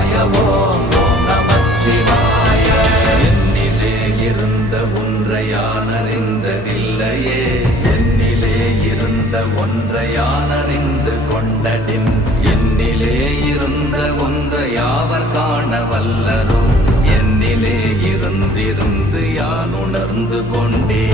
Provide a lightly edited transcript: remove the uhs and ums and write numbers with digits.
சிவாய ஓம் ஓம் நமச்சிவாய. என்னிலே இருந்த ஒன்றை யான் அறிந்ததில்லையே, என்னிலே இருந்த ஒன்றை யான் அறிந்து கொண்டடின், என்னிலே இருந்த ஒன்றை யாவர் காண வல்லரோ, என்னிலே இருந்திருந்து யான் உணர்ந்து கொண்டே.